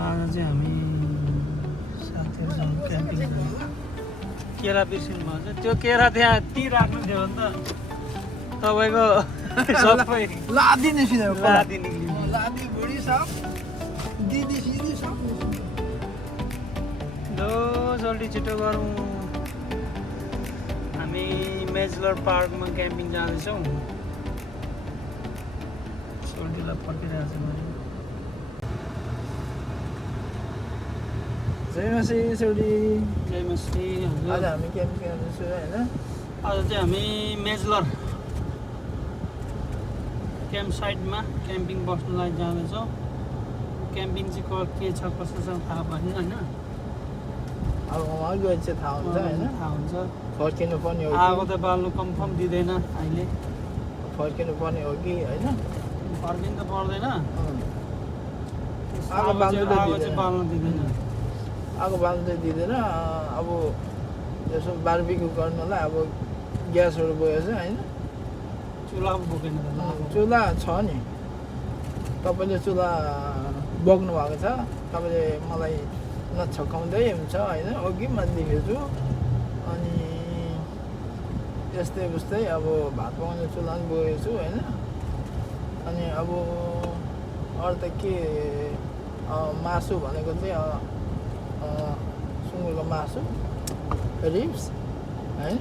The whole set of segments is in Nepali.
आज चाहिँ हामी साथीहरूसँग क्याम्पिङ केरा बिर्सिनु भएको छ त्यो केरा त्यहाँ ती राख्नु थियो भने त तपाईँको सबै लादी नै सिधै लादी निक्लिन्छ लादी बुढी सब दिदी सिधी सब लो जल्दी छिटो गरौँ हामी मेजलर पार्कमा क्याम्पिङ जाँदैछौँ सोल्टीलाई पर्खिरहेको छु मैले जय मसी सोडी जय मस्ती आज हामी क्याम्पिङ गर्दैछौँ होइन आज चाहिँ हामी मेजलर क्याम्प साइटमा क्याम्पिङ बस्नुलाई जाँदैछौँ क्याम्पिङ चाहिँ के छ कसो छ थाहा भएन होइन अब उहाँ गए चाहिँ थाहा हुन्छ होइन थाहा हुन्छ फर्किनु पर्ने हो आगो त बाल्नु कन्फर्म दिँदैन अहिले फर्किनु पर्ने हो कि होइन फर्किनु त पर्दैन आगो बाल्नु त आगो चाहिँ बाल्नु दिँदैन आगो बाल्नु चाहिँ दिँदैन अब यसो बारबिक्यू गर्नलाई अब ग्यासहरू गयो चाहिँ होइन चुल्हा पो बोकेन त चुल्हा छ नि तपाईँले चुल्हा बोक्नु भएको छ तपाईँले मलाई नछकाउँदै हुन्छ होइन अघि म देखेछु अनि यस्तै उस्तै अब भात पकाउने चुल्हा पनि बोकेको छु होइन अनि अब अरू त के मासु भनेको चाहिँ सुँगुरको मासु रिब्स है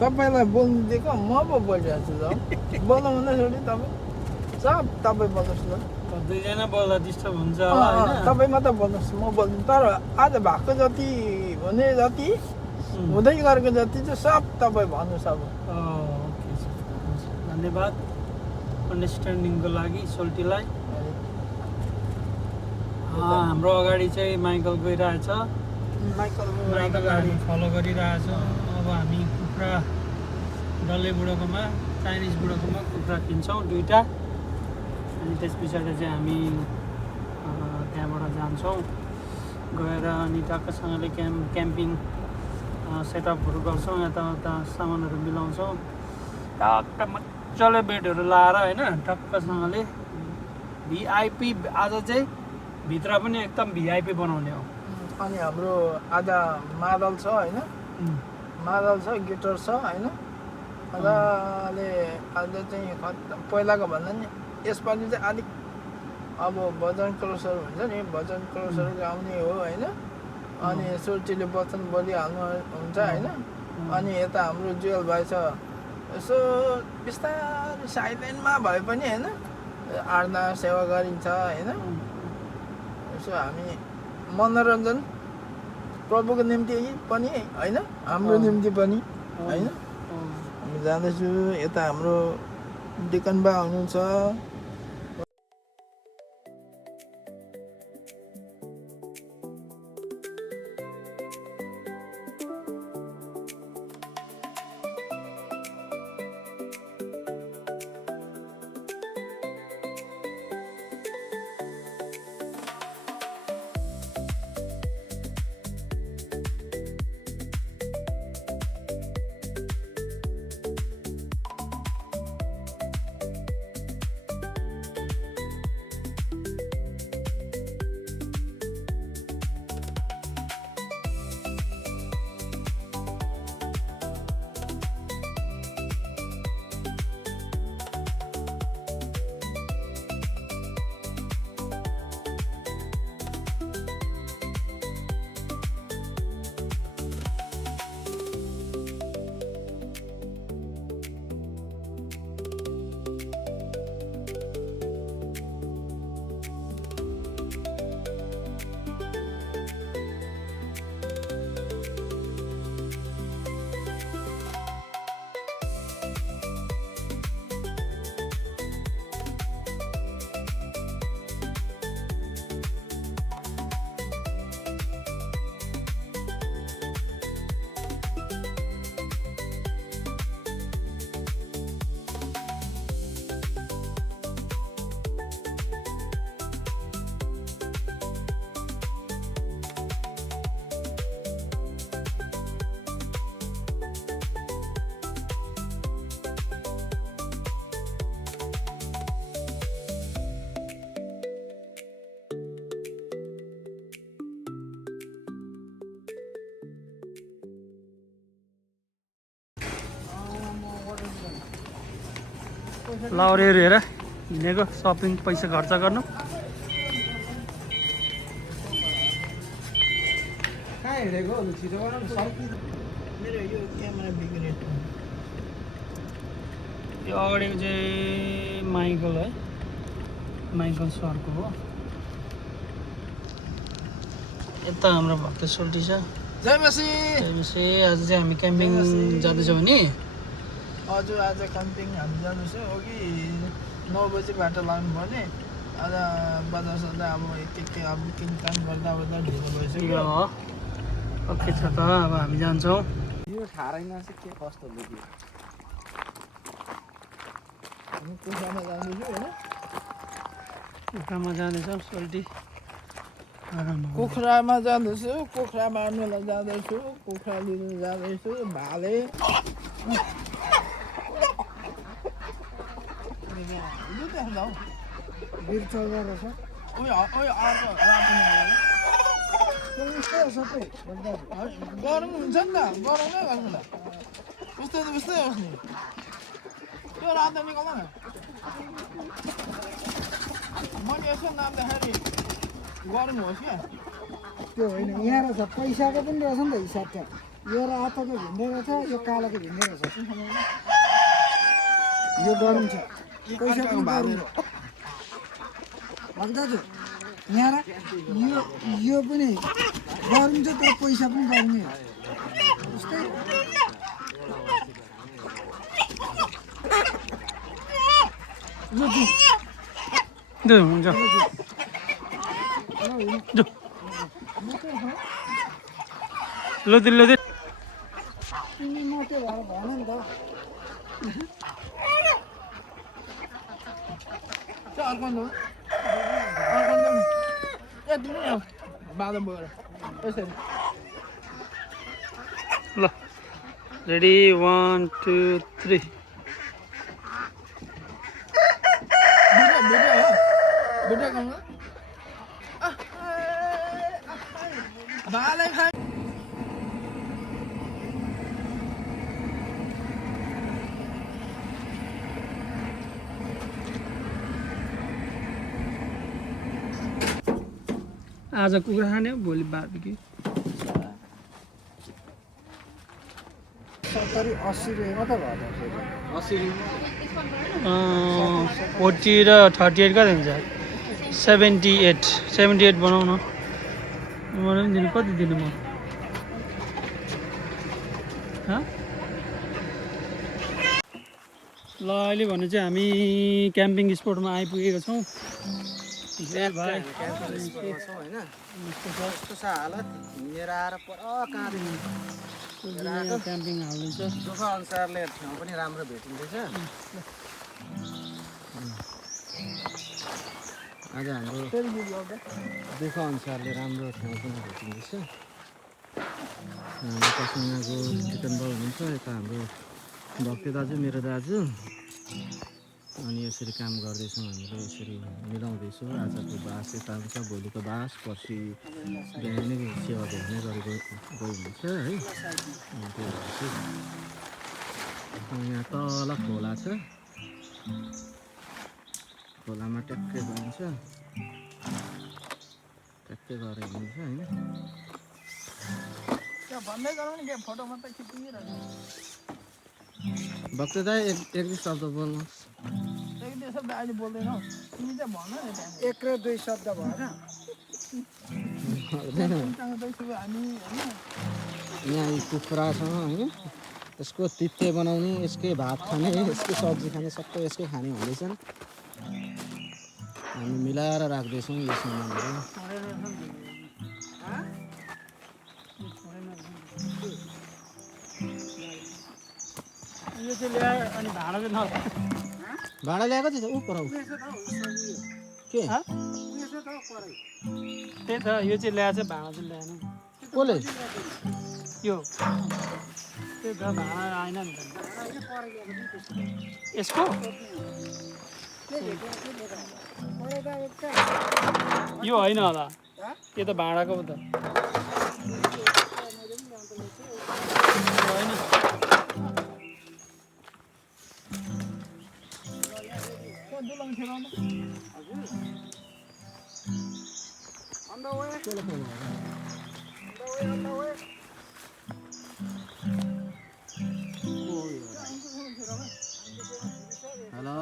तपाईँलाई बोल्नु दिएको म पो बोलिरहेको छु त बोलाउनु छोडी तपाईँ सब तपाईँ बोल्नुहोस् न दुईजना बोल्दा डिस्टर्ब हुन्छ होला होइन तपाईँ मात्र बोल्नुहोस् म बोल्नु तर आज भएको जति हुने जति हुँदै गरेको जति चाहिँ सब तपाईँ भन्नुहोस् अब ओके धन्यवाद अन्डरस्ट्यान्डिङको लागि सोल्टीलाई हाम्रो अगाडि चाहिँ माइकल गइरहेछ माइकल गाडी फलो गरिरहेछ अब हामी कुखुरा डल्ले बुढोकोमा चाइनिज बुढोकोमा कुखुरा किन्छौँ दुईवटा अनि त्यस पछाडि चाहिँ हामी त्यहाँबाट जान्छौँ गएर अनि टक्कसँगले क्याम्पिङ सेटअपहरू गर्छौँ यताउता सामानहरू मिलाउँछौँ टक्क मजाले बेडहरू लाएर होइन टक्कसँगले भिआइपी आज चाहिँ भित्र पनि एकदम भिआइपी बनाउने हो अनि हाम्रो आधा मादल छ होइन मादल छ गिटार छ होइन मजाले आज चाहिँ पहिलाको भन्दा नि यसपालि चाहिँ अलिक अब भजन क्रसहरू हुन्छ नि भजन क्रसहरू गाउने हो होइन अनि सोल्टीले वचन बोलिहाल्नु हुन्छ होइन अनि यता हाम्रो जुयल भाइ छ यसो बिस्तारै साइलेन्टमा भए पनि होइन आराधना सेवा गरिन्छ होइन यसो हामी मनोरञ्जन प्रभुको निम्ति पनि होइन हाम्रो निम्ति पनि होइन हामी जाँदैछु यता हाम्रो डिकनबा हुनुहुन्छ लाउरेहरू हेर हिँडेको सपिङ पैसा खर्च गर्नु कहाँ हिँडेको छिटो गर न मेरो यो क्यामेरा बिग्रियो यो अगाडिको चाहिँ माइकल है माइकल सरको हो यता हाम्रो भक्त सोल्टी छ जय मसी त्यसपछि आज चाहिँ हामी क्याम्पिङ जाँदैछौँ नि हजुर आज क्याम्पिङ हामी जाँदैछौँ अघि 9 बजीबाट लाग्नुपर्ने आज बजार सौदा अब के अब किनकाम गर्दा ढिलो भइसक्यो यो हो ओके छ त अब हामी जान्छौँ यो थारैमा चाहिँ के कस्तो लुक्यो हामी कुखुरामा जाँदैछु होइन कुखुरामा जाँदैछौँ सोल्टी कुखुरामा जाँदैछु कुखुरा मार्नुलाई जाँदैछु कुखुरा लिनु जाँदैछु भाले बिरचौर रहेछ उयो अर्को रातुनी सबै गरम हुन्छ नि त गरमै गर्छ त उस्तै त उस्तै होस् नि त्यो रातो निकाल न मैले यसो नाप्दाखेरि गरम होस् क्या त्यो होइन यहाँ रहेछ पैसाको पनि रहेछ नि त हिसाब त्यहाँ यो रातोको भिन्दै रहेछ यो कालोको भिन्दै रहेछ यो गरम छ पैसा पनि गरम हो दाजु यहाँ यो पनि गरम छ तर पैसा पनि गर्नै हो उस्तै हुन्छ लोदी लोदी तिमी मोटे भएर भन नि त त्यो अर्को ए दिनु न बादम बोकेर यसरी ल रेडी 1 2 3 भिडियो गर्नु भालै खाइ आज कुखुरा खाने हो भोलि बार्बिक्यू 70 80 रुपियाँ मात्रै भयो त 80 रुपियाँ 40 र 38 कति हुन्छ 78 बनाउनु मलाई पनि दिनु कति दिनु म ल अहिले भने चाहिँ हामी क्याम्पिङ स्पटमा आइपुगेको छौँ भाइ होइन कस्तो छ हालत हिँडेर आएर पर कहाँदेखि क्याम्पिङ हाल्दैछ दुःख अनुसारले ठाउँ पनि राम्रो भेटिँदैछ आज हाम्रो दुःख अनुसारले राम्रो ठाउँ पनि भेटिँदैछ हाम्रो कसिङाको चिकन बल हुनुहुन्छ यता हाम्रो भक्ति दाजु मेरो दाजु अनि यसरी काम गर्दैछौँ हामीले यसरी मिलाउँदैछौँ आजको बास यता हुन्छ भोलिको बास पर्सि बिहान नै सेवा भेट्ने गरेको गइन्छ है अनि त्यही भएर चाहिँ यहाँ तल खोला छ खोलामा ट्याक्कै गइन्छ ट्याक्कै गएर हिँड्छ होइन त्यो भन्दै गरौँ नि के फोटो मात्रै खिचिरहेको भक्त दाइ एक दुई शब्द बोल्नुहोस् एक दुई शब्द अहिले बोल्दैनौ तिमी चाहिँ भन न त्यहाँ एक र दुई शब्द भएन जाँदैछु हामी होइन यहाँ यी कुखुरा छ होइन यसको तिते बनाउने यसकै भात खाने यसकै सब्जी खाने सबै यसकै खाने हुँदैछन् हामी मिलाएर राख्दैछौँ यो सामानहरू यो चाहिँ ल्यायो अनि भाडा चाहिँ भाडा ल्याएको थियो त ऊ पर के त्यही त यो चाहिँ ल्याएको चाहिँ भाडा चाहिँ ल्याएन कसले यो त्यही त भाडा आएन नि त यसको यो होइन होला यो त भाडाको पो त होइन दुलङ खेलाउनु हजुर अन्त ओए hello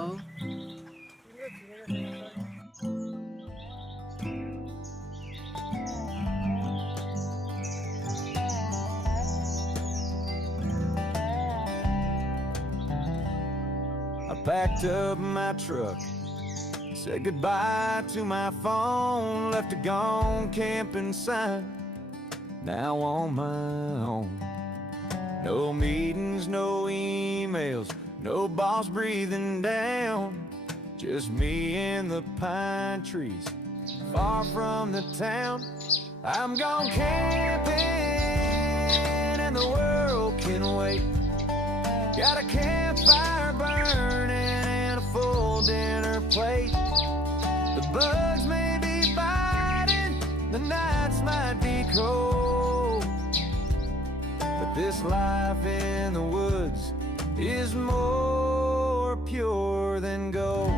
I packed up my truck, said goodbye to my phone, left a gone camping sign, now on my own. No meetings, no emails, no boss breathing down, just me and the pine trees, far from the town. I'm gone camping and the world can wait. Got a campfire burning and a full dinner plate. The bugs may be biting, the nights might be cold, but this life in the woods is more pure than gold.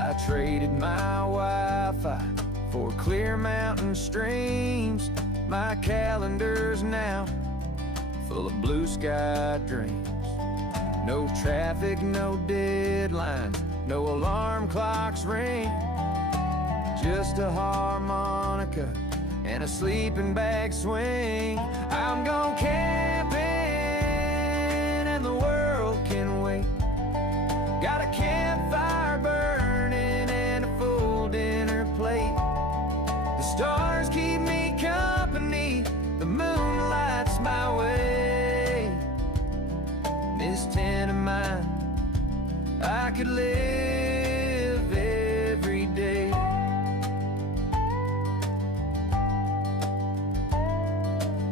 I traded my Wi-Fi for clear mountain streams. My calendar's now full of blue sky dreams. No traffic, no deadlines, no alarm clocks ring. Just a harmonica and a sleeping bag swing. I'm gone camping and the world can wait. Got a campfire burning and a full dinner plate. The stars keep me company, the moon lights my way. This tent of mine, I could live every day.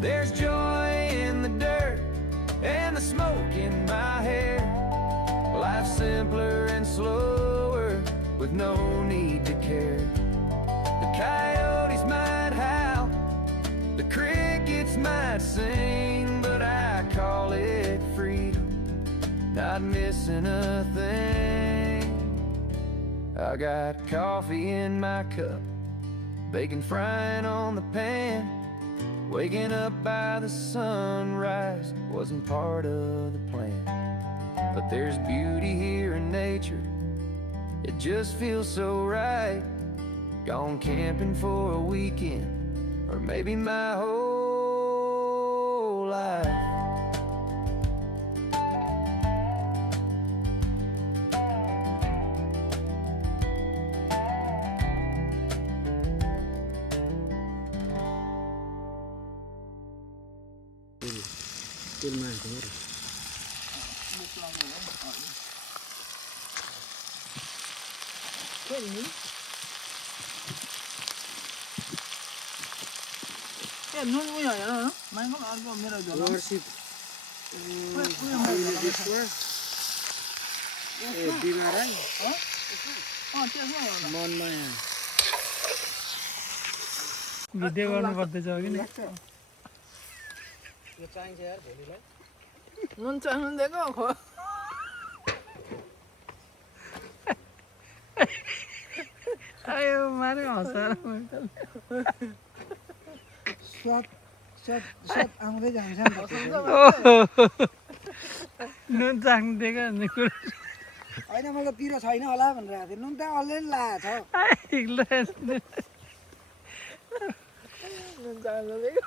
There's joy in the dirt and the smoke in my hair. Life's simpler and slower with no need to care. The coyotes might howl, the crickets might sing, but I call it freedom, not missing a thing. I got coffee in my cup, bacon frying on the pan. Waking up by the sunrise wasn't part of the plan. But there's beauty here in nature, it just feels so right. Gone camping for a weekend, or maybe my whole life. तेलमा हाल्नु हो र ए नुन उयो हेर न माइकल अर्को मेरो झोला वर्षिप बिमार है त्यसमा हेर मनमाया भिडियो गर्नु पर्दैछ कि नि यो चाहिन्छ यार भोलिलाई नुन चाख्नु दिएको खो आयो मारे हँसाएर स्वाद आउँदै जान्छ नि त। नुन चाख्नु दिएको भन्ने कुरो होइन मलाई पिरो छैन होला भनिरहेको थिएँ नुन त अलरेडी लाएको छ नुन चाख्नु दिएको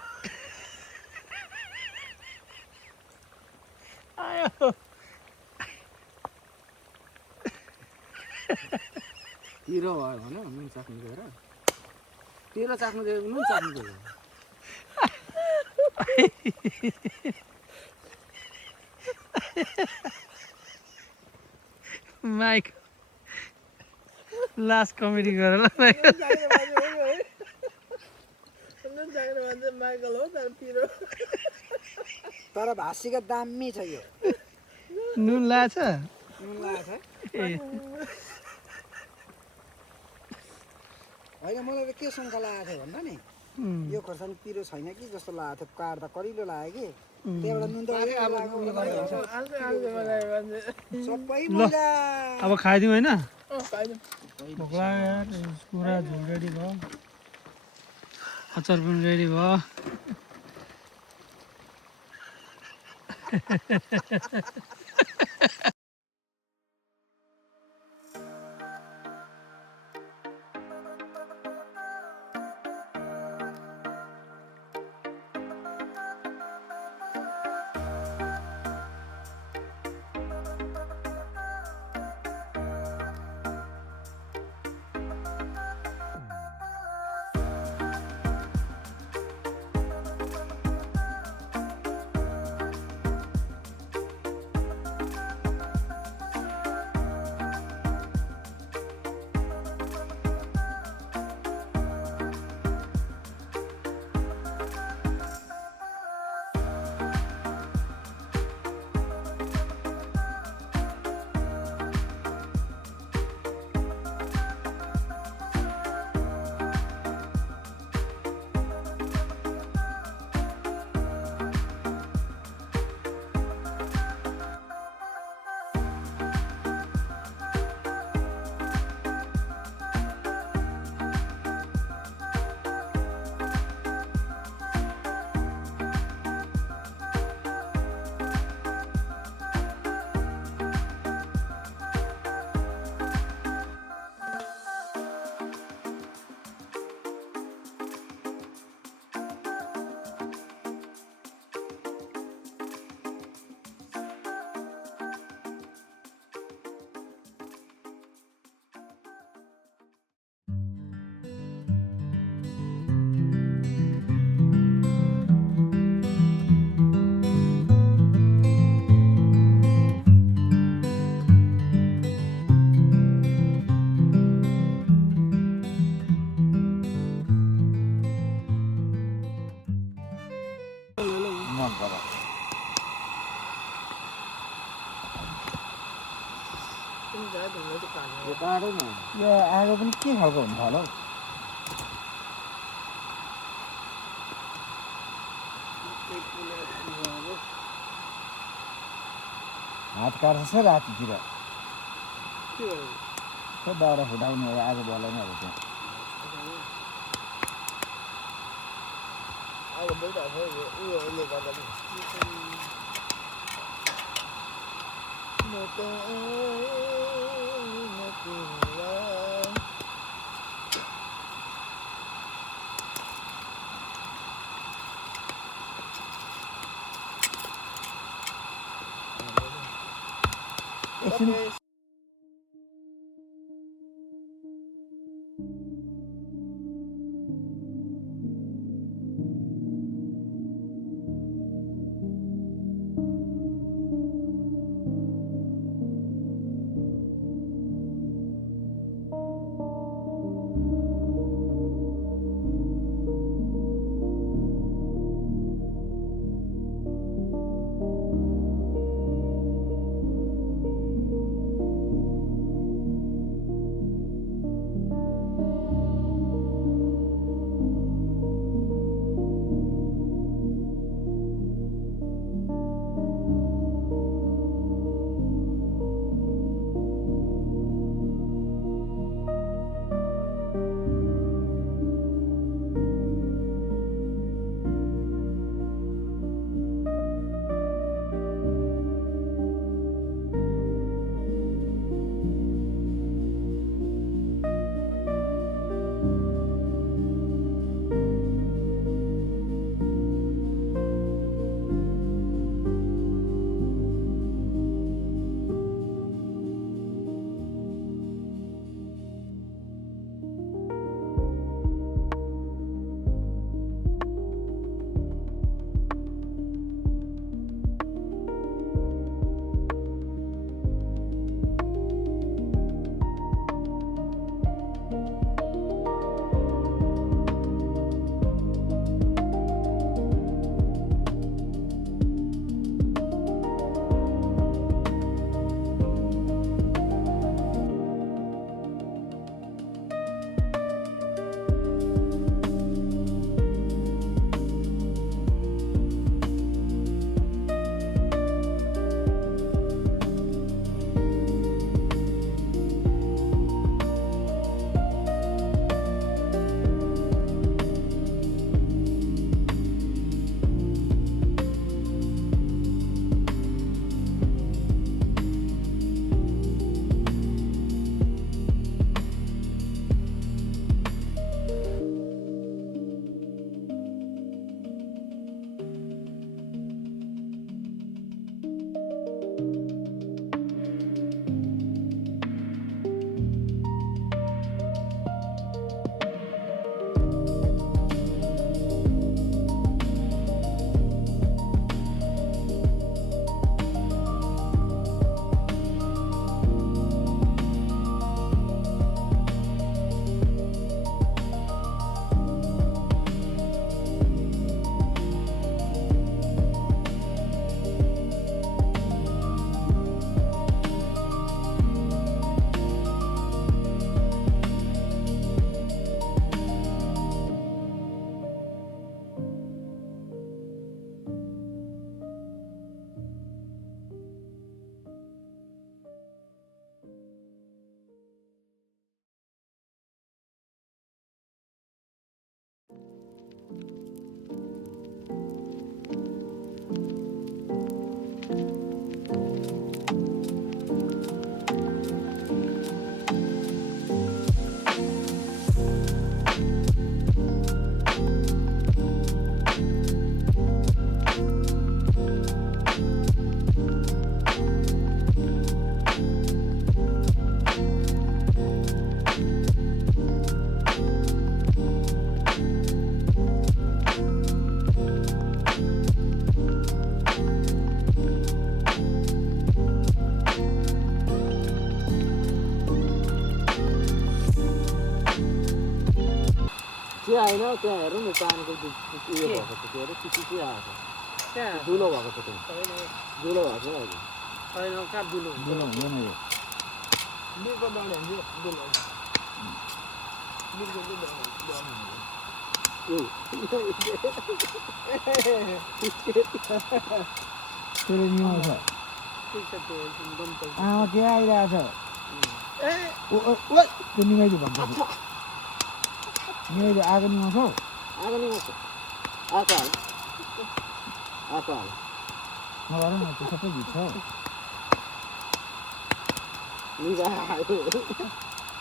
आयो पिरो भयो भने नुन चाख्नु दिएर पिरो चाख्नु दिएको नुन चाख्नु दिएको माइक लास्ट कमेडी गर ल नुन चाख्ने मान्छे माइकल हो तर पिरो तर भाषीको दामी छ यो नुन लाछ नुन लाएको छ ए होइन मलाई त के शङ्का लागेको थियो भन्दा नि यो खोर्सानी पिरो छैन कि जस्तो लागेको थियो काट्दा करिलो लाग्यो कि त्यहाँबाट नुन त आजु बनायो भने सबै ल। मजा अब खाइदिउँ होइन खाइदिउँ। भोक लाग्यो यार पुरा झोल रेडी भयो अचार पनि रेडी भयो यो आगो पनि के खालको हुन्छ होला हौ हात काट्छ रातितिर त्यो दाउरा फुटाउने आगो बलाउनेहरू त्यहाँ आगो बलिरहेको छ उयोहरूले गर्दा पनि एकछिन चिया होइन त्यहाँ हेर्नु न पानीको उयो भएको छ के अरे चिया आएको छ त्यहाँ दुलो भएको छ त्यहाँ छैन दुलो भएको छ अहिले छैन कहाँ दुलो दुलो हुँदैन यो बिरको डाँडे हुन्छ बिरको चाहिँ फेरि निमा छ ठिक छ त्यो एकदम दम आमा के आइरहेछ ए त्यो निमाइदियो भन्छ निमाइदियो आएको निमा छ आएको नि मस्तो आएको हाल आएको हाल नगर न त्यो सबै भित्र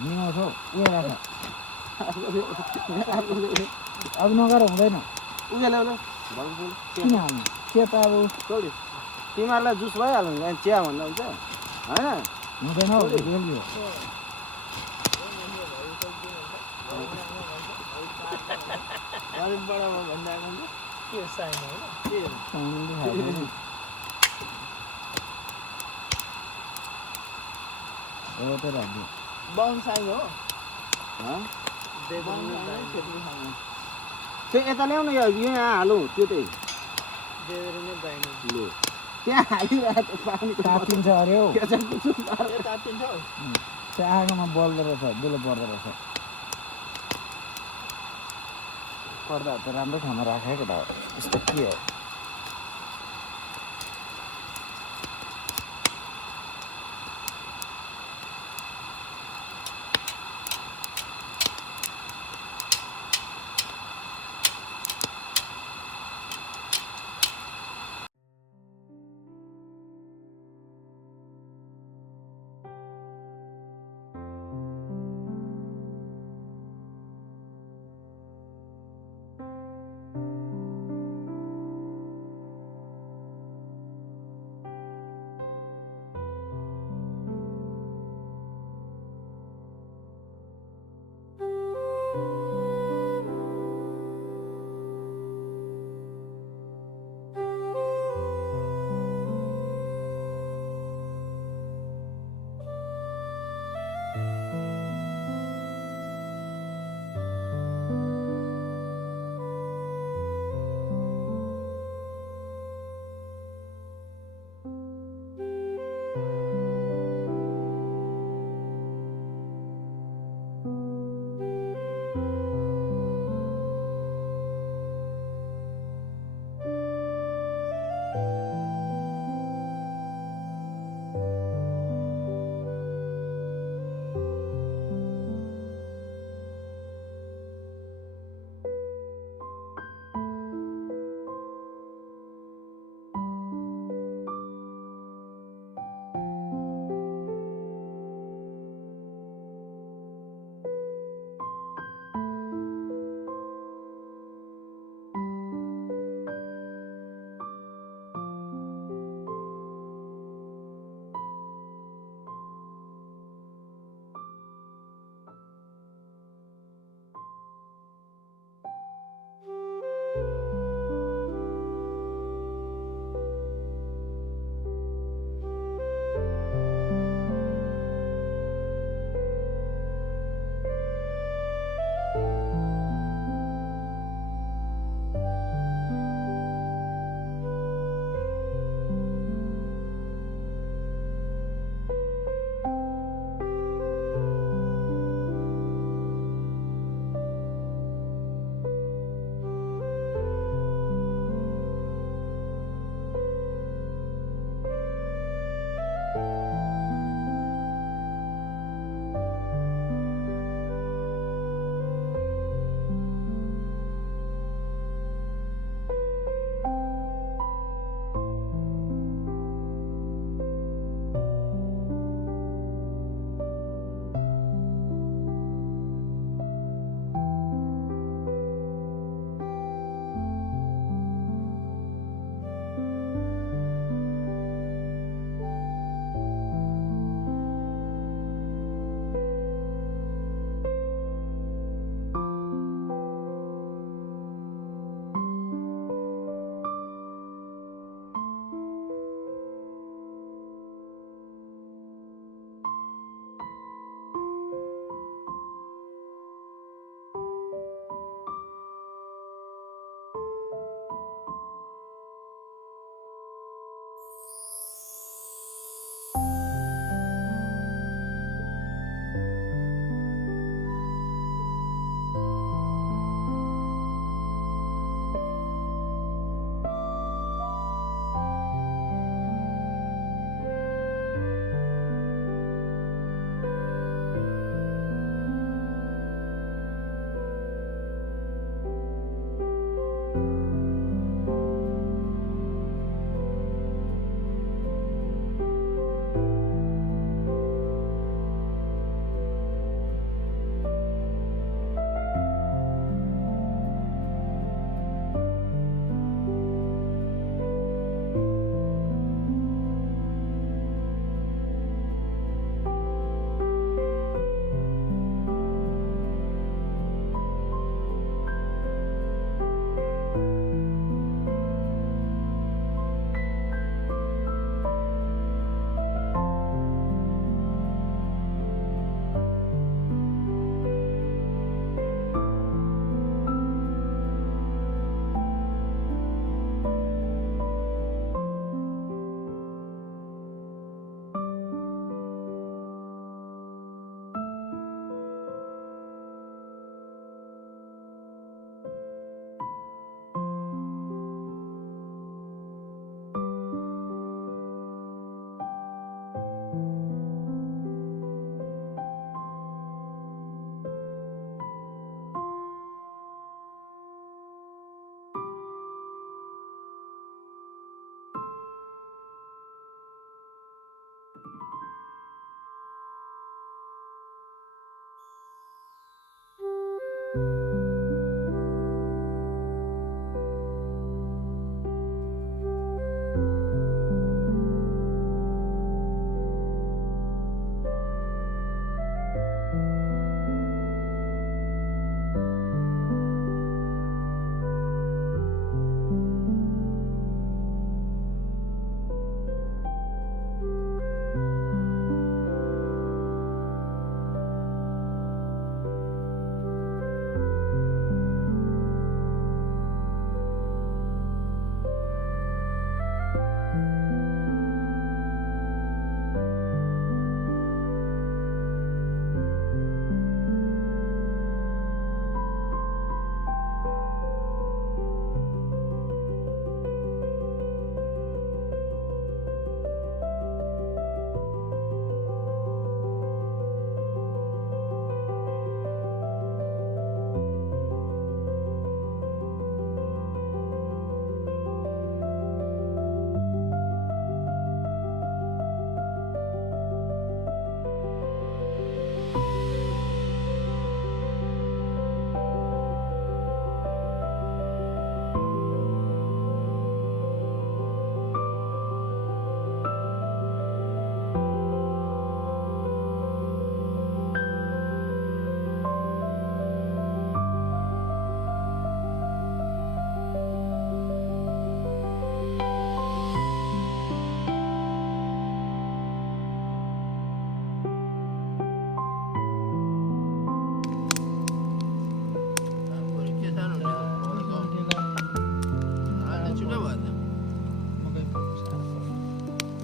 निमा छ उयो राख अब नगर हुँदैन उयो ल्याउनु किन हाल्नु चिया त अब छोडी तिमीहरूलाई जुस भइहाल्यो नि चिया भन्दा हुन्छ होइन हुँदैन हौ रेलियो अलिक बडामा भन्दा के साइन होइन साउन्डले खाएको हो त राख्यो बाहुन साइन हो देवन त्यो यता ल्याउनु यो यहाँ हालौँ त्यो चाहिँ देवर नै दाइन लु त्यहाँ हालिरहेको छ पानी तातिन्छ अरे हौ तातिन्छ हौ त्यो आगोमा बल्दो रहेछ दुलो पर्दो रहेछ पर्दा त राम्रो ठाउँमा राखेको त यस्तो के हो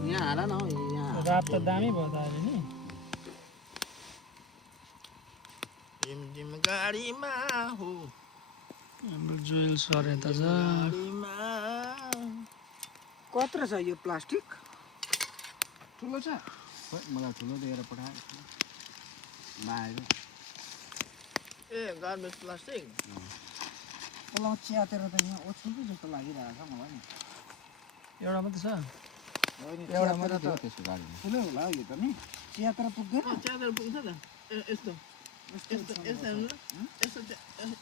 यहाँ हाल न हौ यहाँ रात त दामी भयो त अहिले नि जिम गाडीमा हो हाम्रो जोइल सर यता छ कत्रो छ यो प्लास्टिक ठुलो छ मलाई ठुलो दिएर पठाए बाहेर ए गार्बेज प्लास्टिक ल च्यातेर त यहाँ ओछ्नु जस्तो लागिरहेको छ मलाई नि एउटा मात्रै छ एउटा मात्रै त त्यसको गाडी ठुलै होला हौ यो त नि च्यातेर पुग्दैन च्यादर पुग्छ त यस्तो यस्तो यस्तो यस्तो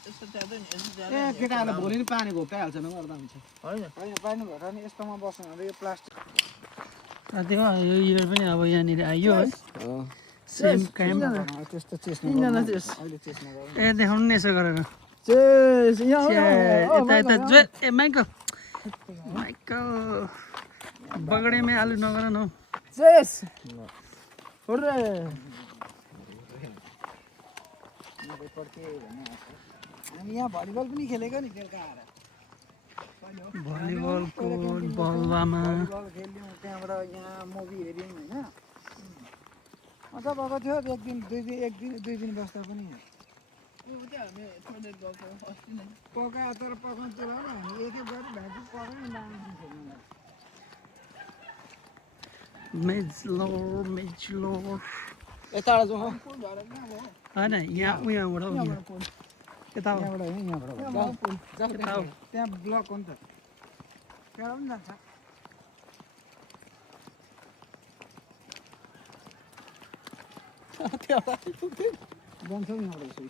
यस्तो च्यादर नि यस्तो ए च्यादर केटाहरूले भोलि नि पानी घोप्टाइहाल्छ न गर्दा हुन्छ होइन होइन पानी भएर नि यस्तोमा बस्नु भने यो प्लास्टिक साथी हो यो इयर पनि अब यहाँनिर आइयो है सेम काइम त्यस्तो चेस्न अहिले चेस्न ए देखाउनु नि यसो गरेर चेस यहाँ यता यता जोइल ए माइकल माइकल बगडेमै आलु नगर न हौ चेस हुर्रे हामी यहाँ भलिबल पनि खेलेको नि बेलुका आएर भलिबलको बलुवामा भलिबल खेल्यौँ त्यहाँबाट यहाँ मुभी हेऱ्यौँ होइन मजा भएको थियो दुई दिन बस्दा पनि हामी टोइलेट गएको अस्ति नै पकायो तर पकाउनु चलाउ न हामी एक गरी भाइजू पकायो नि खेल्नुलाई मेजलोर यताबाट जाउँ होइन यहाँ उहाँबाट हो यहाँ यता हो यहाँबाट होइन यहाँबाट यता हो त्यहाँ ब्लक हो नि त त्यहाँ पनि जान्छ जान्छौँ यहाँबाट यसो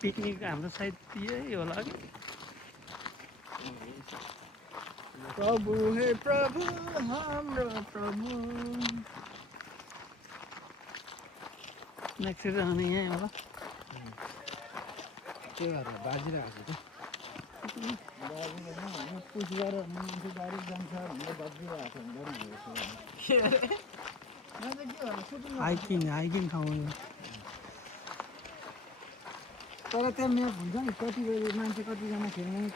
पिकनिक हाम्रो सायद यही होला कि प्रभु हे प्रभु हाम्रो प्रभु नेक्स्ट रहने यहीँ होला के गरेर बाजिरहेको छ पुस गरेर मान्छे गाडी जान्छ भनेर बजिरहेको हुँदैन हाइकिङ ठाउँ यो तर त्यहाँ म्याप हुन्छ नि कति बजी मान्छे कतिजना खेल्ने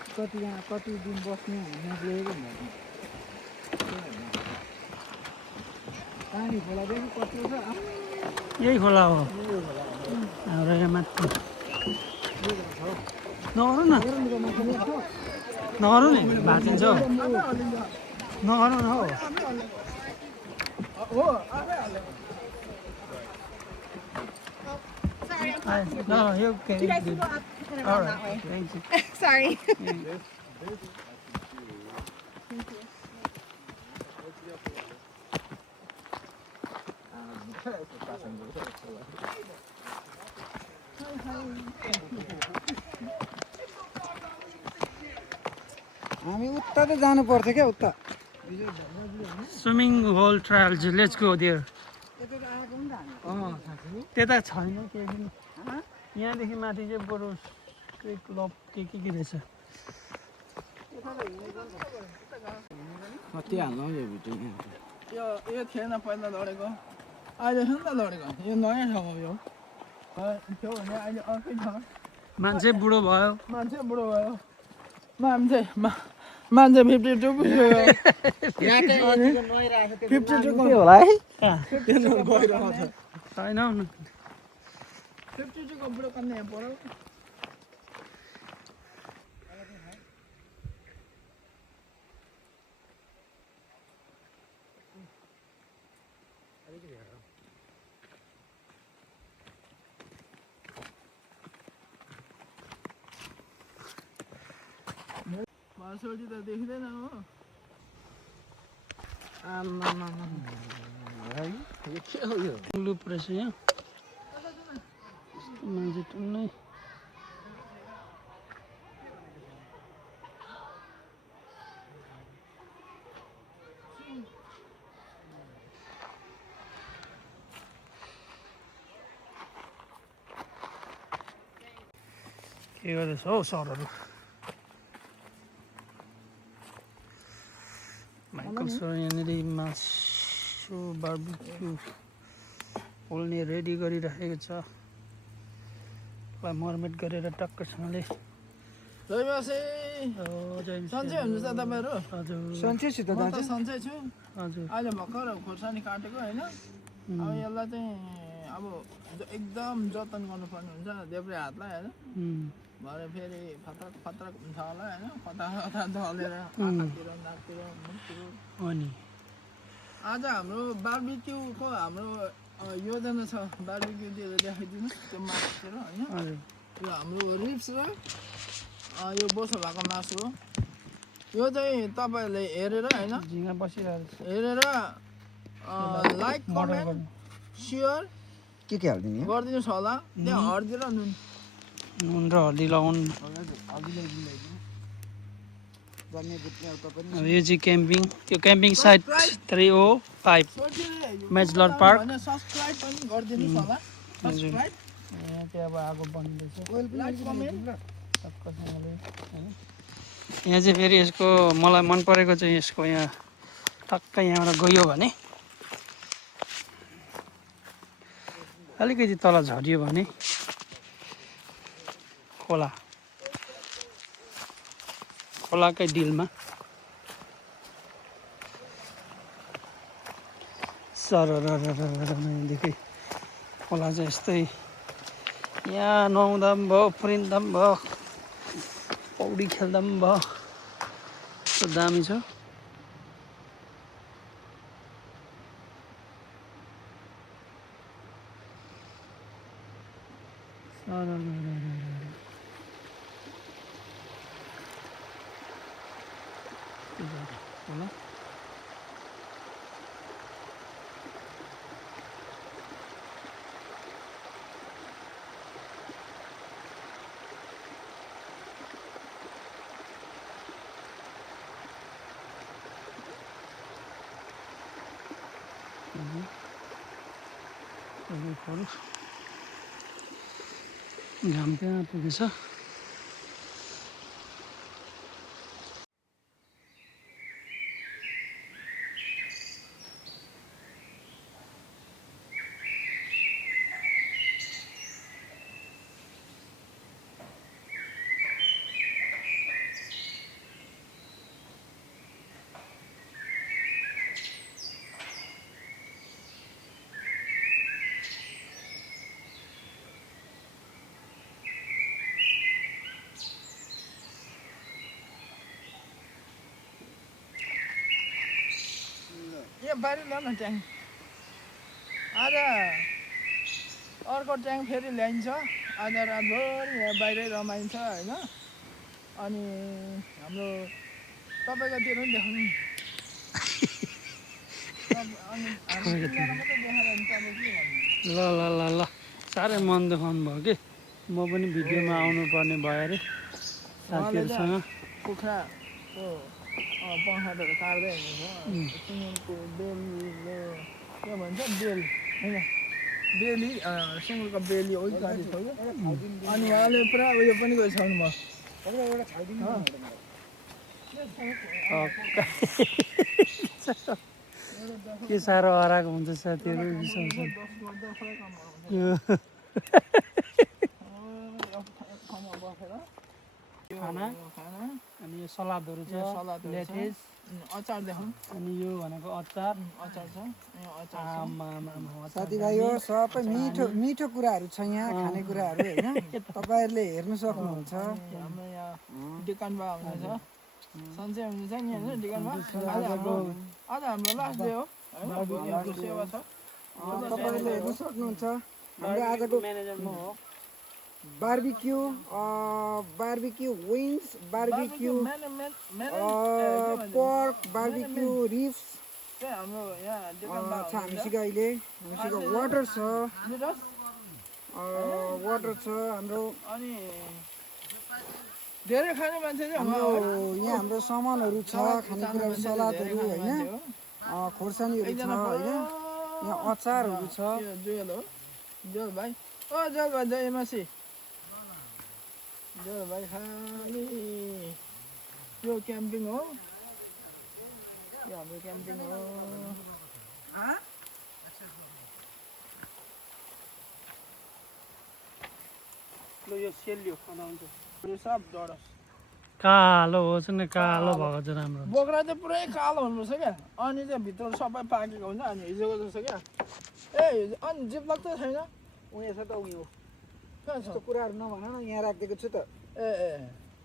कति दिन बस्ने म्याप लिएको हुन्छ पानी खोलादेखि कत्रो छ यही खोला हो हाम्रो यहाँ माथि नगरौँ न नगरौँ नि भाँचिन्छ हौ नगरौँ न हौ हो आफै हाल्यो No, you okay. You guys Good. can go up and All around right. that way. Thank you. Sorry. हामी उता त जानु पर्थ्यो क्या उता Swimming hole trials. Let's go there. यता त आएको नि त हामी त्यता छैन केही पनि यहाँदेखि माथि चाहिँ बरु क्रिक लप के रहेछ कति हाल्नु यो भिडियो यो थिएन पहिला लडेको अहिले छ नि त लडेको यो नयाँ ठाउँ हो यो थियो भने अहिले अर्कै छ मान्छे बुढो भयो मान्छे बुढो भयो मान्छे 52 पुग्यो यहाँ चाहिँ यतिको नइरहेको 52 को होला है त्यो गइरहेको छ छैन 52 को बुढो कन्ने यहाँ पऱ्यो मासुली त देखिँदैन हो यो के हो यो लुप रहेछ यहाँ यस्तो मान्छे टुन्नै के गर्दैछ हौ सरहरू माइकल सर यहाँनिर मासु बार्बिक्यू पोल्ने रेडी गरिराखेको छ मर्मेट गरेर टक्कसँगले जयमासे जय सन्चै हुनुहुन्छ तपाईँहरू हजुर सन्चैसित म त दाजु सन्चै छु हजुर अहिले भर्खर खोर्सानी काटेको होइन अब यसलाई चाहिँ अब एकदम जतन गर्नुपर्ने हुन्छ देब्रे हातलाई होइन भरे फेरि फत्रक फत्रक हुन्छ होला होइन कता कता ढलेर आँखातिर नाकतिर मुखतिर अनि आज हाम्रो बार्बिक्यूको हाम्रो योजना छ बार्बिक्यूतिर देखाइदिनु त्यो मासुतिर होइन हजुर यो हाम्रो रिब्स र यो बोसो भएको मासु हो यो चाहिँ तपाईँहरूले हेरेर होइन झिँगा बसिरहेको छ हेरेर लाइक कमेन्ट सेयर के हालिदिने गरिदिनुहोस् होला त्यहाँ हर्दी र नुन नुन र हर्दी लगाउनु जाने बुझ्ने अब तपाईँ अब यो चाहिँ क्याम्पिङ त्यो क्याम्पिङ साइट 305 मेजलर पार्क होइन सब्सक्राइब पनि गरिदिनुहोस् होला सब्सक्राइब यहाँ चाहिँ अब आगो बन्दैछ लाइक कमेन्ट टक्कसँगले होइन यहाँ चाहिँ फेरि यसको मलाई मन परेको चाहिँ यसको यहाँ टक्क यहाँबाट गयो भने अलिकति तल झऱ्यो भने खोलाकै डिलमा सरदेखि खोला चाहिँ यस्तै यहाँ नुहाउँदा पनि भयो उफ्रिँदा पनि भयो पौडी खेल्दा पनि भयो कस्तो दामी छ होला घाम त्यहाँ पुगेछ यहाँ बाहिर ल न ट्याङ आज अर्को ट्याङ फेरि ल्याइन्छ आज रातभरि यहाँ बाहिरै रमाइन्छ होइन अनि हाम्रो तपाईँकोतिर पनि देखाउनु अनि हामी तिनजना मात्रै देखाएर भने तपाईँ के भन्नु ल ल ल ल साह्रै मन दुखाउनु भयो कि म पनि भिडियोमा आउनुपर्ने भयो अरे साथीहरूसँग कुखुराको पखाटहरू काट्दै हुनुहुन्छ सुँगुरको बेलले के भन्छ बेल होइन बेली सुँगुरको बेली उही काटेको छ कि अनि उहाँले पुरा उयो पनि गरिसक्नु भयो के साह्रो हराएको हुन्छ साथीहरू बिसाउँछ ठाउँमा बसेर खाना खाना अनि यो सलादहरू छ सलादहरू छ। लेटेस अचार देखाउँ अनि यो भनेको अचार अचार छ यहाँ अचार छ आमामा अचार साथीभाइ हो सबै मिठो मिठो कुराहरू छ यहाँ खानेकुराहरू होइन तपाईँहरूले हेर्नु सक्नुहुन्छ अनि हाम्रो यहाँ डिकनबा हुनुहुन्छ सन्चै हुनुहुन्छ नि होइन डिकनबा आज हाम्रो लास्ट डे हो होइन भोलि हाम्रो सेवा छ तपाईँहरूले हेर्नु सक्नुहुन्छ हाम्रो आजको म्यानेजर म हो barbecue wings barbecue pork barbecue ribs चाहिँ हाम्रो यहाँ डिकनबा छ हामीसँग अहिले हामीसँग वाटर छ वाटर छ हाम्रो अनि धेरै खाने मान्छे चाहिँ हाम्रो यहाँ हाम्रो सामानहरू छ खानेकुराहरू सलादहरू होइन खोर्सानीहरू छ होइन यहाँ अचारहरू छ यो जोयल हो जोयल भाइ ओ जोयल भाइ जय मासी जोयल भाइ खाली यो क्याम्पिङ हो यो हाम्रो क्याम्पिङ हो ल यो सेलियो बनाउँछ यो सब डरस कालो होस् न कालो भएको चाहिँ राम्रो बोक्रा चाहिँ पुरै कालो हुनुपर्छ क्या अनि चाहिँ भित्र सबै पाकेको हुन्छ अनि हिजोको जस्तो क्या ए अनि जिप लाग्छ छैन उयो छ त उयो कहाँ छ यस्तो कुराहरू नभन न यहाँ राखिदिएको छु त ए ए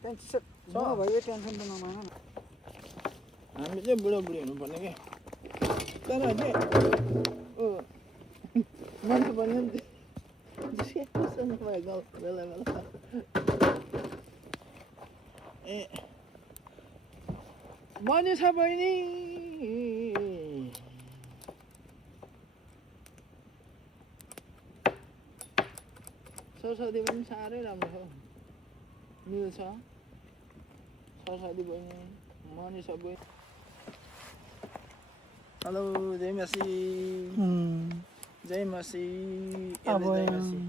टेन्सन नभयो टेन्सन त नमान न हामी चाहिँ बुढाबुढी हुनुपर्ने क्या तर चाहिँ ओ मान्छे पनि बेला बेला ए मनिषा बहिनी सरस्वती पनि साह्रै राम्रो छ मिल्छ सरस्वती बहिनी मनिषा बहिनी हेलो जय मासी जय मासी अब जय मासी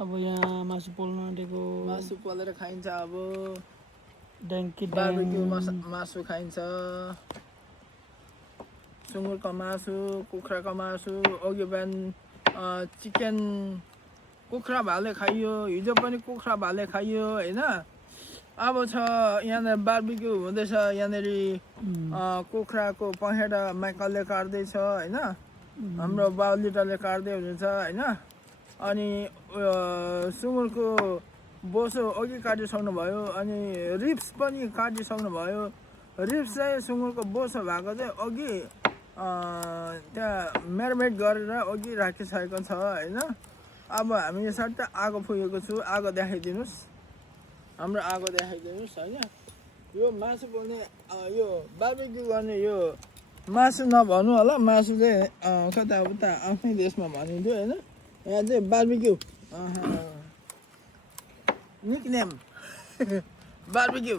अब यहाँ मासु पोल्न आँटेको मासु पोलेर खाइन्छ अब ड्याङ्की बार्बिक्यू मासु खाइन्छ सुँगुरको मासु कुखुराको मासु अघि बिहान चिकन कुखुरा भाले खाइयो हिजो पनि कुखुरा भाले खाइयो होइन अब छ यहाँनिर बार्बिक्यू हुँदैछ यहाँनिर कुखुराको पखेटा माइकलले काट्दैछ होइन हाम्रो बाउलिटाले काट्दै हुनुहुन्छ होइन अनि सुँगुरको बोसो अघि काटिसक्नु भयो अनि रिप्स पनि काटिसक्नु भयो रिप्स चाहिँ सुँगुरको बोसो भएको चाहिँ अघि त्यहाँ म्यारिनेट गरेर अघि राखिसकेको छ होइन अब हामी सट्ट आगो फुकेको छु आगो देखाइदिनुहोस् हाम्रो आगो देखाइदिनुहोस् होइन यो मासु पोल्ने यो बार्बिक्यू गर्ने यो मासु नभन्नु होला मासु चाहिँ कता उता आफ्नै देशमा भनिन्थ्यो होइन यहाँ चाहिँ बार्बिक्यू निकनेम बार्बिक्यू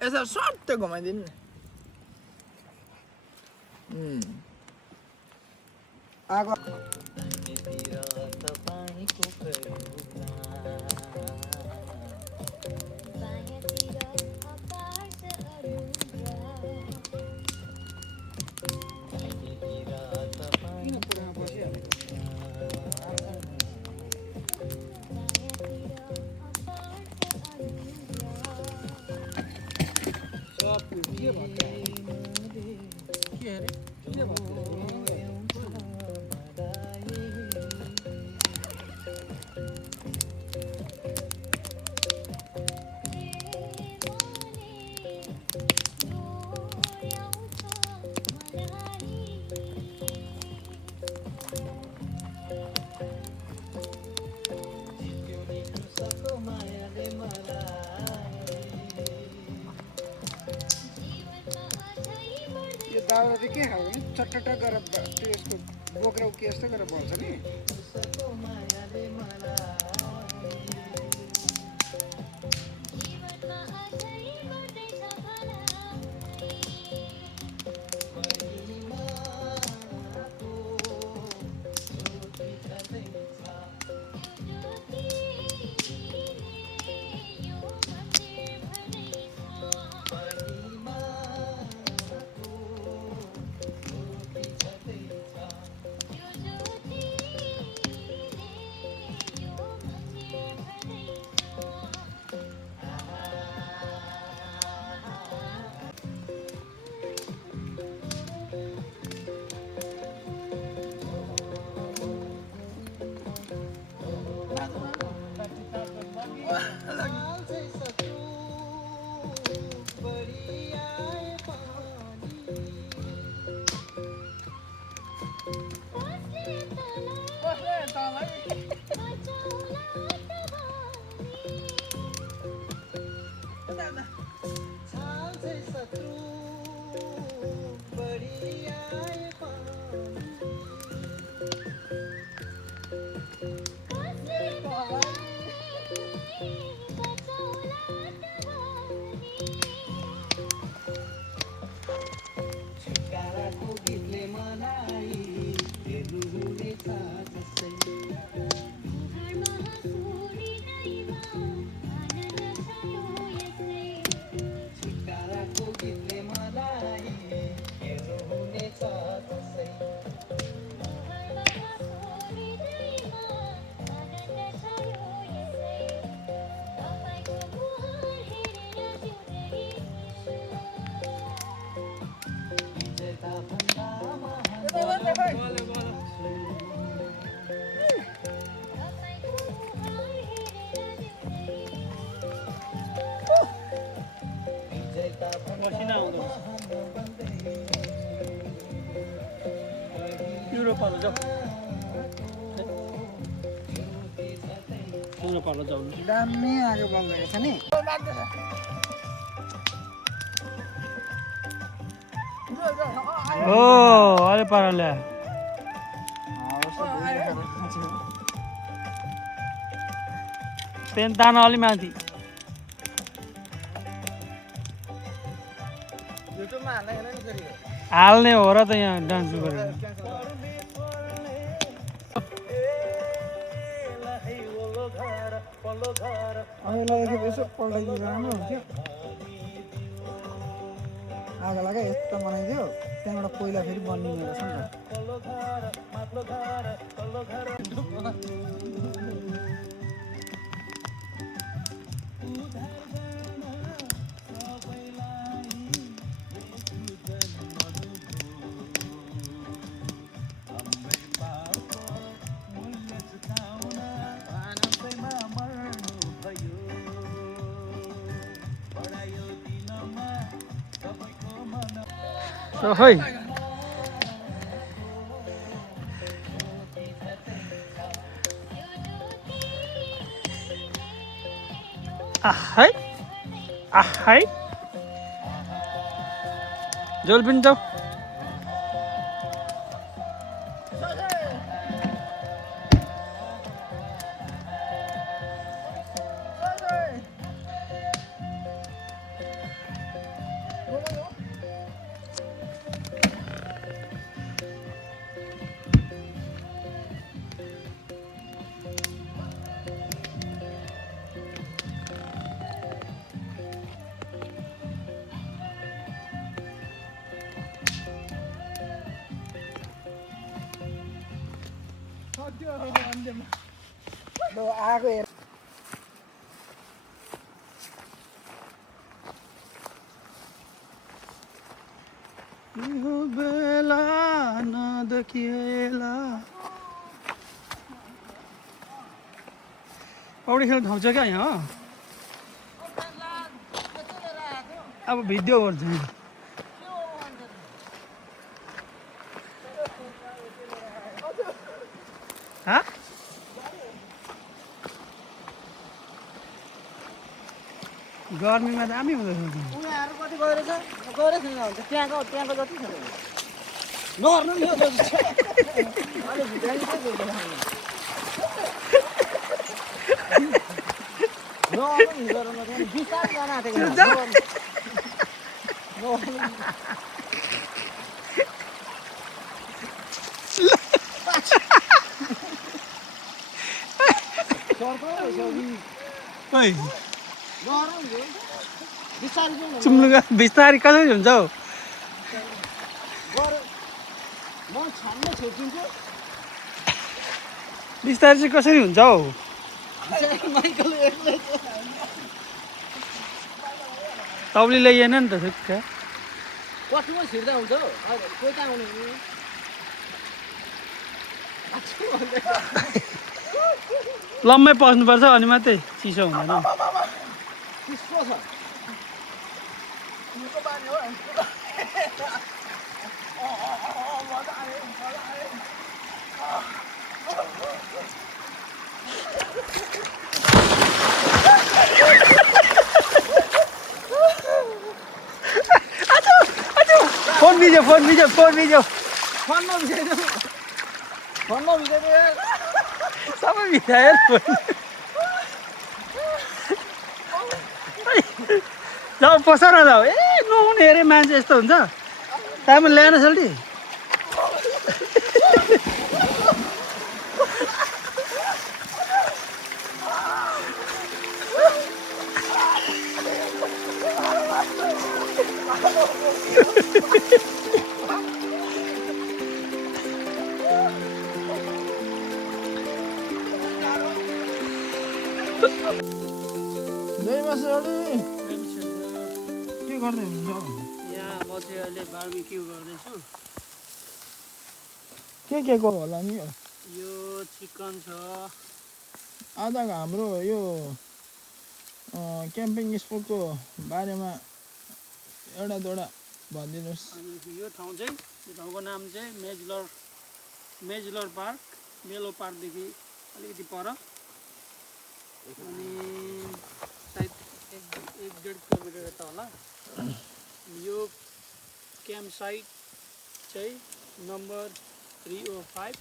यसो सट्ट घुमाइदिनु न आगो के अरे के भयो दाउरा चाहिँ के खालको नि चटचट गरेर त्यो यसको बोक्रा के यस्तो गरेर बल्छ नि पसिना आउँदो युरोपहरू जाऊ युरोपहरू जाऊ दामी आगो बल्दैछ नि हो अहिले पाराले पेन तान अलि माथि हाल्ने हो र त यहाँ डान्स गरेर अहिलेदेखि यसो पल्टाइदियो राम्रो हुन्थ्यो आगो लगा यस्तो बनाइदियो त्यहाँबाट कोइला फेरि बनिने रहेछ नि खै आहै आहै जोलपिन जाऊ आगो हेर यो बेला नदेखिएला पौडी खेल्न ठाउँ छ क्या यहाँ अब भिडियो गर्छु हाँ गर्मीमा दामी हुँदैछ उनीहरू कति गएर छ गएर छैन भने त्यहाँको जति छ नर्नु नि यो अहिले भित्राइ चाहिँ गयो नर्नु नि गरेर नर्नु बिस्तारै जान आँटेको ओइ बिस्तारै जाउँ चुम्लुका बिस्तारै कसरी हुन्छ हौ म छान्न छेकिन्छु बिस्तारै चाहिँ कसरी हुन्छ हौ माइकल एक्लै तपाईँले ल्याइएन नि त ठिक कतिमा छिर्दा हुन्छ हौ कोही त आउने लम्मै पस्नुपर्छ अनि मात्रै चिसो हुँदैन चिसो छ फोन भिज्यो फोनमा भिजाइदियो सबै भिजायो जाऊ पस न जाऊ ए नहुने अरे मान्छे यस्तो हुन्छ टाइममा ल्याएन सल्टी के गर्दै हुनुहुन्छ यहाँ म चाहिँ अहिले बार्बिक्यू गर्दैछु के को होला नि यो चिकन छ आज हाम्रो यो क्याम्पिङ स्पटको बारेमा एउटा दुईवटा भनिदिनुहोस् अनि यो ठाउँ चाहिँ यो ठाउँको नाम चाहिँ मेजलर पार्क मेलो पार्कदेखि अलिकति पर अनि सायद 1.5 किलोमिटर यता होला यो क्याम्प साइट चाहिँ नम्बर 305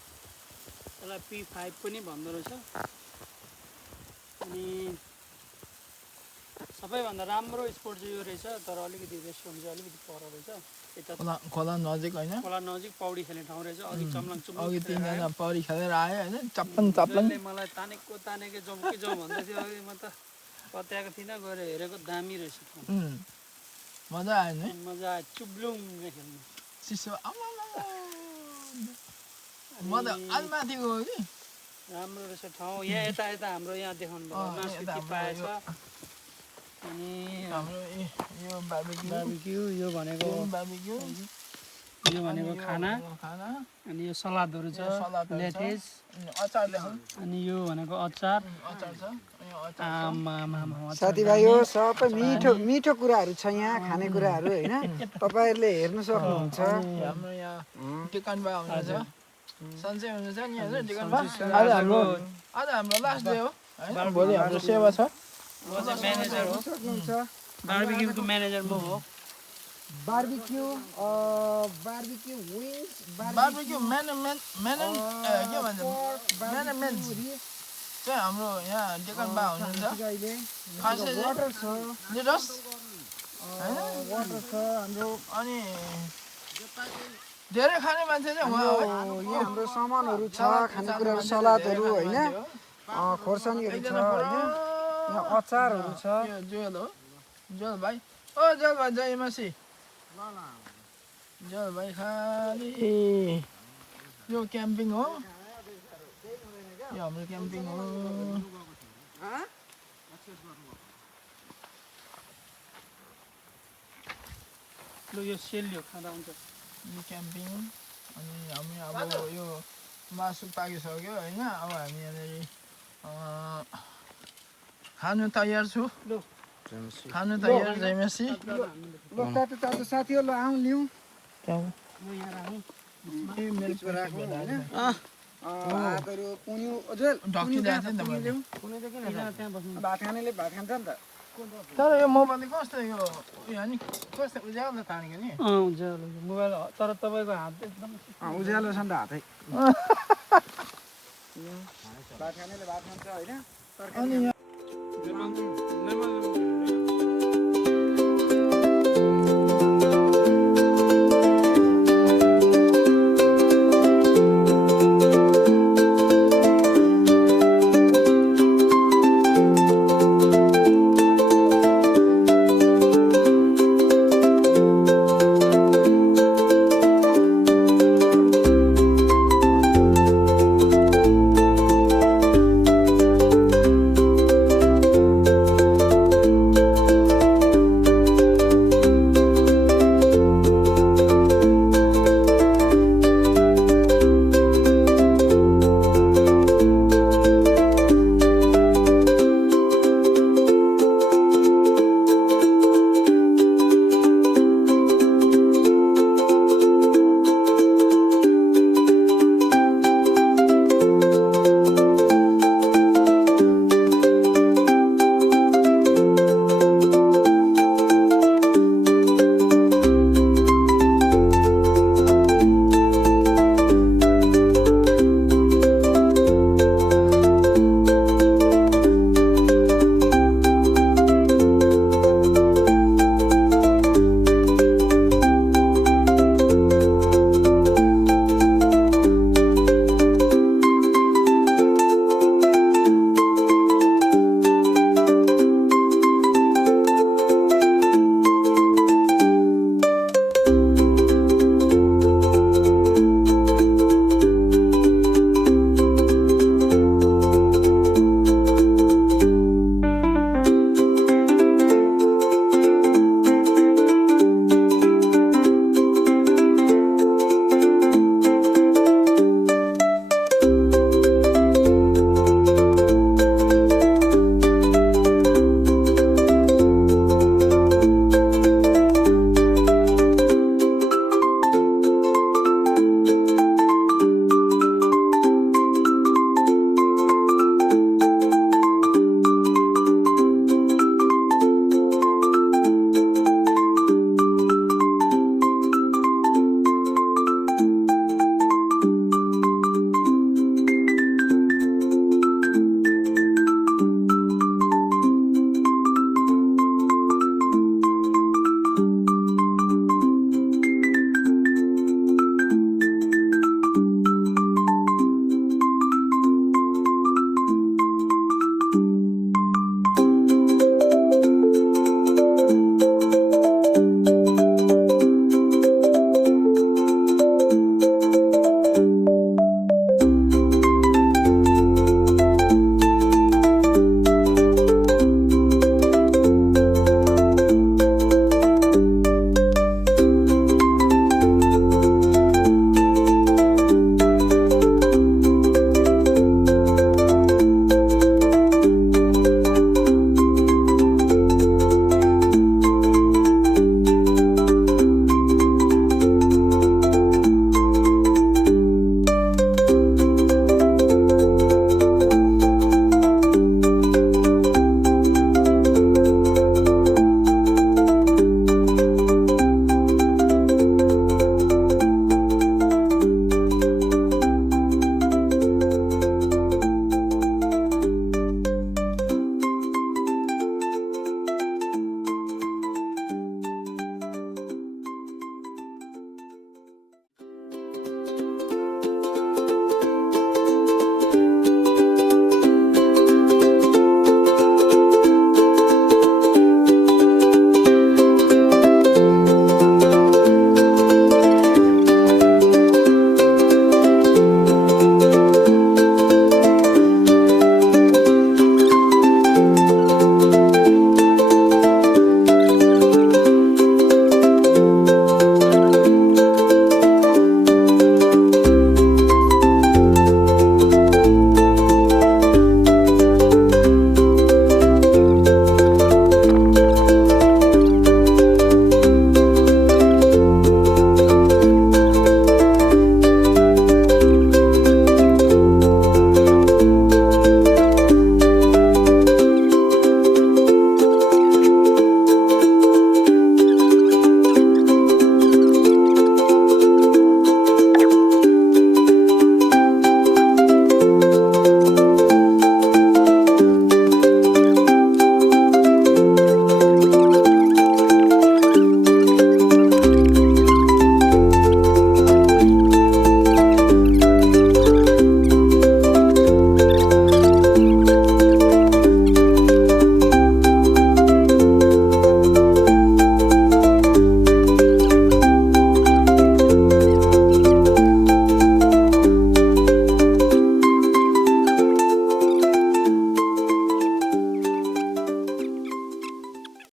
यसलाई P5 पनि भन्दो रहेछ अनि सबैभन्दा राम्रो स्पोट चाहिँ यो रहेछ तर अलिकति रेस्टुरेन्ट चाहिँ अलिकति पर रहेछ यता खोला नजिक होइन खोला नजिक पौडी खेल्ने ठाउँ रहेछ अघि चम्लाङ अघि तिनजना पौडी खेलेर आयो होइन चप्पन मलाई तानेको जाउँ कि जाउँ भन्दै थियो अघि म त पत्याएको थिइनँ गएर हेरेको दामी रहेछ मजा आयो नि मजा आयो चुब्लुङ खेल्नु चिसो म त अलि माथि गयो कि राम्रो रहेछ ठाउँ यहाँ यता हाम्रो यहाँ देखाउनु भयो मासु पाएछ अनि हाम्रो यो बार्बिक्यू यो भनेको खाना अनि यो सलादहरू छ लेटेस अनि यो भनेको अचार साथीभाइ हो सबै मिठो कुराहरू छ यहाँ खानेकुराहरू होइन तपाईँहरूले हेर्नु सक्नुहुन्छ हाम्रो यहाँ चिकन बा हुनुहुन्छ सन्चै हुनुहुन्छ नि होइन चिकन बा आज हाम्रो लास्ट डे हो भोलि हाम्रो सेवा छ म्यानेजर हो सक्नुहुन्छ बार्बिक्यूको म्यानेजर म हो बार्बिक्यू विङ्स बार्बिक्यू के भन्छ चाहिँ हाम्रो यहाँ चिकन बा हुनुहुन्छ वाटर छ लिनुहोस् वाटर छ हाम्रो अनि धेरै खाने मान्छे चाहिँ उहाँ हो यहाँ हाम्रो सामानहरू छ खानेकुराहरू सलादहरू होइन खोर्सानीहरू छ होइन यहाँ अचारहरू छ यो जोल भाइ जय मासी जोल भाइ खालि यो क्याम्पिङ हो यो हाम्रो क्याम्पिङ हो लु यो सेल खाँदा हुन्छ यो क्याम्पिङ अनि हामी अब यो मासु पाकिसक्यो होइन अब हामी यहाँनिर खानु तयार छु खानु तयार जयमेसी तातो साथीहरूलाई आउँ लिउँ हातहरू पुन्यु अझै ढकिरहेको छ नि त मैले भात खानेले भात खान्छ नि त तर यो मोबाइल कस्तो यो उयो नि कस्तो उज्यालो तानेको नि उज्यालो मोबाइल तर तपाईँको हात एकदम उज्यालो छ नि त हातै भात खानेले भात खान्छ होइन अनि लेमन